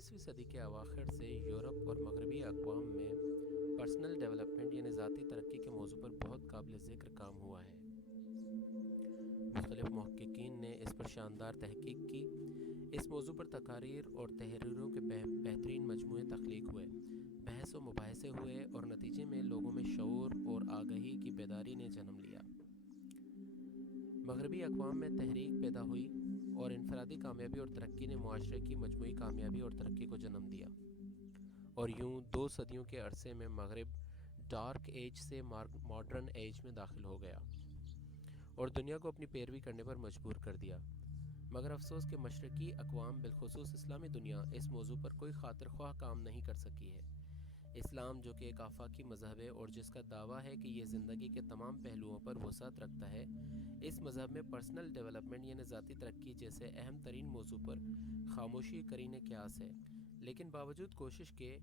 19ویں صدی کے اواخر سے یورپ اور مغربی اقوام میں پرسنل ڈیولپمنٹ یعنی ذاتی ترقی کے موضوع پر بہت قابل ذکر کام ہوا ہے۔ مختلف محققین نے اس پر شاندار تحقیق کی۔ اس موضوع پر تقاریر اور تحریروں کے بہترین مجموعے تخلیق ہوئے، بحث و مباحثے ہوئے اور نتیجے میں لوگوں میں شعور اور آگہی کی بیداری نے جنم لیا۔ مغربی اقوام میں تحریک پیدا ہوئی اور انفرادی کامیابی اور ترقی نے معاشرے کی مجموعی کامیابی اور ترقی کو جنم دیا، اور یوں 2 صدیوں کے عرصے میں مغرب ڈارک ایج سے ماڈرن ایج میں داخل ہو گیا اور دنیا کو اپنی پیروی کرنے پر مجبور کر دیا۔ مگر افسوس کہ مشرقی اقوام بالخصوص اسلامی دنیا اس موضوع پر کوئی خاطر خواہ کام نہیں کر سکی ہے۔ اسلام جو کہ ایک آفاقی مذہب ہے اور جس کا دعویٰ ہے کہ یہ زندگی کے تمام پہلوؤں پر وسعت رکھتا ہے، اس مذہب میں پرسنل ڈیولپمنٹ یعنی ذاتی ترقی جیسے اہم ترین موضوع پر خاموشی قرین قیاس ہے۔ لیکن باوجود کوشش کے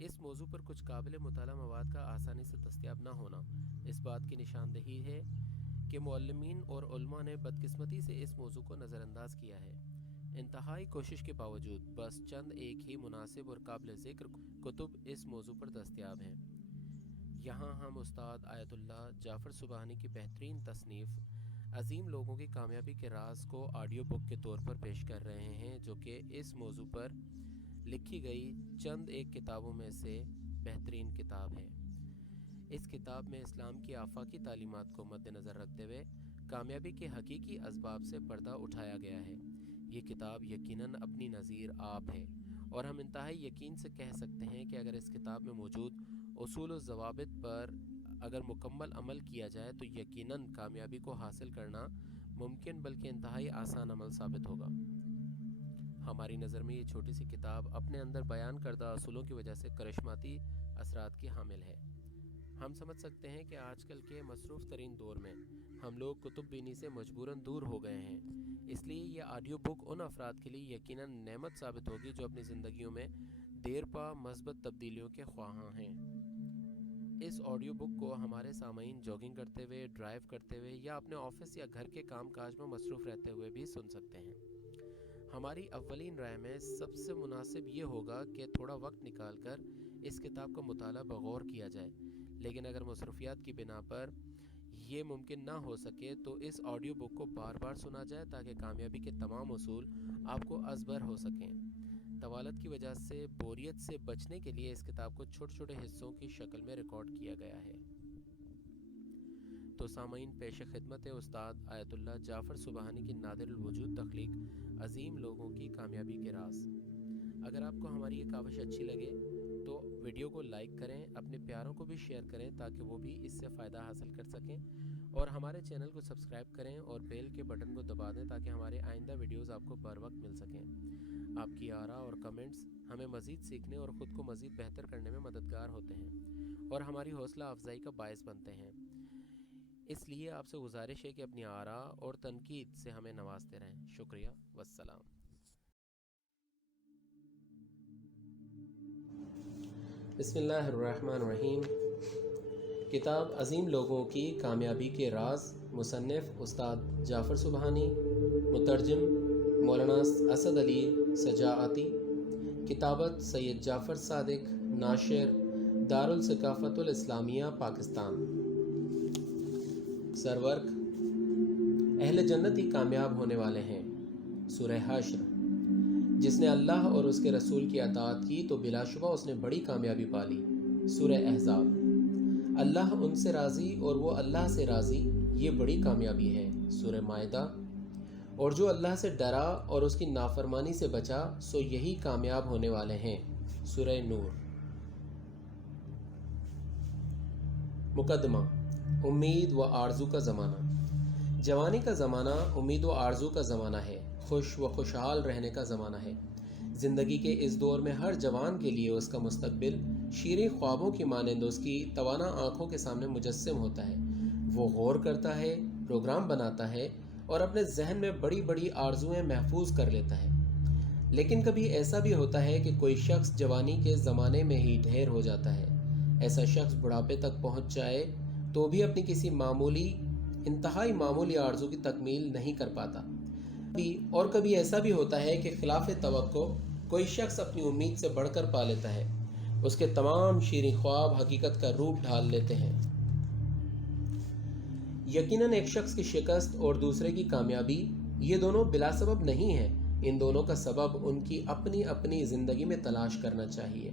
اس موضوع پر کچھ قابل مطالعہ مواد کا آسانی سے دستیاب نہ ہونا اس بات کی نشاندہی ہے کہ معلمین اور علماء نے بدقسمتی سے اس موضوع کو نظر انداز کیا ہے۔ انتہائی کوشش کے باوجود بس چند ایک ہی مناسب اور قابل ذکر کتب اس موضوع پر دستیاب ہیں۔ یہاں ہم استاد آیت اللہ جعفر سبحانی کی بہترین تصنیف عظیم لوگوں کی کامیابی کے راز کو آڈیو بک کے طور پر پیش کر رہے ہیں، جو کہ اس موضوع پر لکھی گئی چند ایک کتابوں میں سے بہترین کتاب ہے۔ اس کتاب میں اسلام کی آفاقی تعلیمات کو مد نظر رکھتے ہوئے کامیابی کے حقیقی اسباب سے پردہ اٹھایا گیا ہے۔ یہ کتاب یقیناً اپنی نظیر آپ ہے، اور ہم انتہائی یقین سے کہہ سکتے ہیں کہ اگر اس کتاب میں موجود اصول و ضوابط پر اگر مکمل عمل کیا جائے تو یقیناً کامیابی کو حاصل کرنا ممکن بلکہ انتہائی آسان عمل ثابت ہوگا۔ ہماری نظر میں یہ چھوٹی سی کتاب اپنے اندر بیان کردہ اصولوں کی وجہ سے کرشماتی اثرات کی حامل ہے۔ ہم سمجھ سکتے ہیں کہ آج کل کے مصروف ترین دور میں ہم لوگ کتب بینی سے مجبوراً دور ہو گئے ہیں، اس لیے یہ آڈیو بک ان افراد کے لیے یقیناً نعمت ثابت ہوگی جو اپنی زندگیوں میں دیر پا مثبت تبدیلیوں کے خواہاں ہیں۔ اس آڈیو بک کو ہمارے سامعین جاگنگ کرتے ہوئے، ڈرائیو کرتے ہوئے یا اپنے آفس یا گھر کے کام کاج میں مصروف رہتے ہوئے بھی سن سکتے ہیں۔ ہماری اولین رائے میں سب سے مناسب یہ ہوگا کہ تھوڑا وقت نکال کر اس کتاب کا مطالعہ بغور کیا جائے، لیکن اگر مصروفیات کی بنا پر یہ ممکن نہ ہو سکے تو اس آڈیو بک کو بار بار سنا جائے تاکہ کامیابی کے تمام اصول آپ کو ازبر ہو سکیں۔ طوالت کی وجہ سے بوریت سے بچنے کے لیے اس کتاب کو چھوٹے چھوٹے حصوں کی شکل میں ریکارڈ کیا گیا ہے۔ تو سامعین، پیش خدمت استاد آیت اللہ جعفر سبحانی کی نادر الوجود تخلیق عظیم لوگوں کی کامیابی کے راز۔ اگر آپ کو ہماری یہ کاوش اچھی لگے تو ویڈیو کو لائک کریں، اپنے پیاروں کو بھی شیئر کریں تاکہ وہ بھی اس سے فائدہ حاصل کر سکیں، اور ہمارے چینل کو سبسکرائب کریں اور بیل کے بٹن کو دبا دیں تاکہ ہمارے آئندہ ویڈیوز آپ کو بر وقت مل سکیں۔ آپ کی آراء اور کمنٹس ہمیں مزید سیکھنے اور خود کو مزید بہتر کرنے میں مددگار ہوتے ہیں اور ہماری حوصلہ افزائی کا باعث بنتے ہیں۔ اس لیے آپ سے گزارش ہے کہ اپنی آراء اور تنقید سے ہمیں نوازتے رہیں۔ شکریہ، والسلام۔ بسم اللہ الرحمن الرحیم۔ کتاب عظیم لوگوں کی کامیابی کے راز، مصنف استاد جعفر سبحانی، مترجم مولانا اسد علی سجاعتی، کتابت سید جعفر صادق، ناشر دارالثقافت الاسلامیہ پاکستان۔ سرورق: اہل جنت ہی کامیاب ہونے والے ہیں۔ سورہ حشر: جس نے اللہ اور اس کے رسول کی اطاعت کی تو بلا شبہ اس نے بڑی کامیابی پالی۔ سورہ احزاب: اللہ ان سے راضی اور وہ اللہ سے راضی، یہ بڑی کامیابی ہے۔ سورہ مائدہ: اور جو اللہ سے ڈرا اور اس کی نافرمانی سے بچا سو یہی کامیاب ہونے والے ہیں۔ سورہ نور۔ مقدمہ: امید و آرزو کا زمانہ۔ جوانی کا زمانہ امید و آرزو کا زمانہ ہے، خوش و خوشحال رہنے کا زمانہ ہے۔ زندگی کے اس دور میں ہر جوان کے لیے اس کا مستقبل شیریں خوابوں کی مانند اس کی توانا آنکھوں کے سامنے مجسم ہوتا ہے۔ وہ غور کرتا ہے، پروگرام بناتا ہے اور اپنے ذہن میں بڑی بڑی آرزوئیں محفوظ کر لیتا ہے۔ لیکن کبھی ایسا بھی ہوتا ہے کہ کوئی شخص جوانی کے زمانے میں ہی ڈھیر ہو جاتا ہے۔ ایسا شخص بڑھاپے تک پہنچ جائے تو بھی اپنی کسی معمولی، انتہائی معمولی آرزو کی تکمیل نہیں کر پاتا۔ اور کبھی ایسا بھی ہوتا ہے کہ خلاف توقع کوئی شخص اپنی امید سے بڑھ کر پا لیتا ہے، اس کے تمام شیریں خواب حقیقت کا روپ ڈھال لیتے ہیں۔ یقیناً ایک شخص کی شکست اور دوسرے کی کامیابی، یہ دونوں بلا سبب نہیں ہیں۔ ان دونوں کا سبب ان کی اپنی اپنی زندگی میں تلاش کرنا چاہیے۔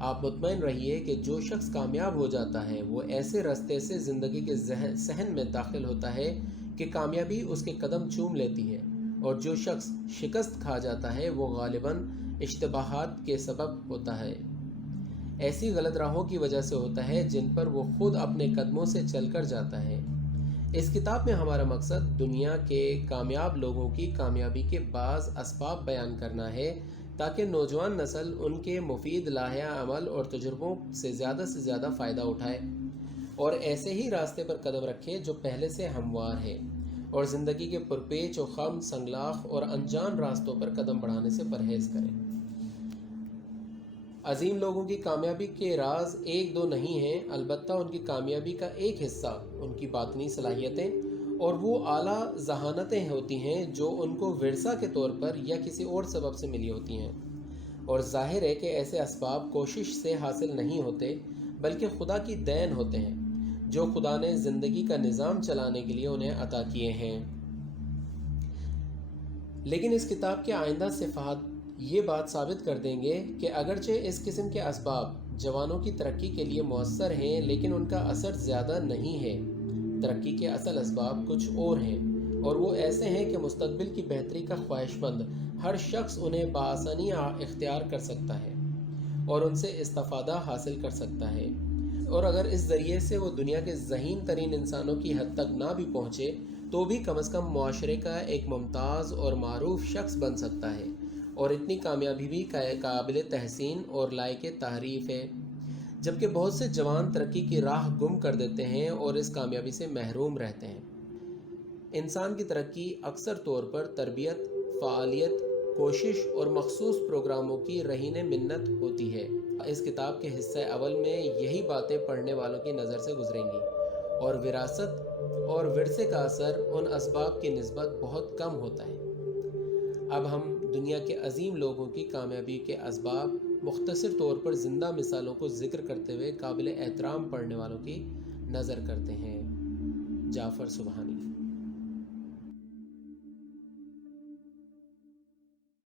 آپ مطمئن رہیے کہ جو شخص کامیاب ہو جاتا ہے وہ ایسے راستے سے زندگی کے صحن میں داخل ہوتا ہے کہ کامیابی اس کے قدم چوم لیتی ہے، اور جو شخص شکست کھا جاتا ہے وہ غالباً اشتباہات کے سبب ہوتا ہے، ایسی غلط راہوں کی وجہ سے ہوتا ہے جن پر وہ خود اپنے قدموں سے چل کر جاتا ہے۔ اس کتاب میں ہمارا مقصد دنیا کے کامیاب لوگوں کی کامیابی کے بعض اسباب بیان کرنا ہے، تاکہ نوجوان نسل ان کے مفید لائحہ عمل اور تجربوں سے زیادہ فائدہ اٹھائے اور ایسے ہی راستے پر قدم رکھے جو پہلے سے ہموار ہے، اور زندگی کے پرپیچ و خم، سنگلاخ اور انجان راستوں پر قدم بڑھانے سے پرہیز کریں۔ عظیم لوگوں کی کامیابی کے راز ایک دو نہیں ہیں، البتہ ان کی کامیابی کا ایک حصہ ان کی باطنی صلاحیتیں اور وہ اعلیٰ ذہانتیں ہوتی ہیں جو ان کو ورثہ کے طور پر یا کسی اور سبب سے ملی ہوتی ہیں، اور ظاہر ہے کہ ایسے اسباب کوشش سے حاصل نہیں ہوتے بلکہ خدا کی دین ہوتے ہیں جو خدا نے زندگی کا نظام چلانے کے لیے انہیں عطا کیے ہیں۔ لیکن اس کتاب کے آئندہ صفحات یہ بات ثابت کر دیں گے کہ اگرچہ اس قسم کے اسباب جوانوں کی ترقی کے لیے مؤثر ہیں، لیکن ان کا اثر زیادہ نہیں ہے۔ ترقی کے اصل اسباب کچھ اور ہیں، اور وہ ایسے ہیں کہ مستقبل کی بہتری کا خواہش مند ہر شخص انہیں بآسانی اختیار کر سکتا ہے اور ان سے استفادہ حاصل کر سکتا ہے، اور اگر اس ذریعے سے وہ دنیا کے ذہین ترین انسانوں کی حد تک نہ بھی پہنچے تو بھی کم از کم معاشرے کا ایک ممتاز اور معروف شخص بن سکتا ہے، اور اتنی کامیابی بھی قابل تحسین اور لائق تعریف ہے، جبکہ بہت سے جوان ترقی کی راہ گم کر دیتے ہیں اور اس کامیابی سے محروم رہتے ہیں۔ انسان کی ترقی اکثر طور پر تربیت، فعالیت، کوشش اور مخصوص پروگراموں کی رہین منت ہوتی ہے۔ اس کتاب کے حصہ اول میں یہی باتیں پڑھنے والوں کی نظر سے گزریں گی، اور وراثت اور ورثے کا اثر ان اسباب کی نسبت بہت کم ہوتا ہے۔ اب ہم دنیا کے عظیم لوگوں کی کامیابی کے اسباب مختصر طور پر زندہ مثالوں کو ذکر کرتے ہوئے قابل احترام پڑھنے والوں کی نظر کرتے ہیں۔ جعفر سبحانی۔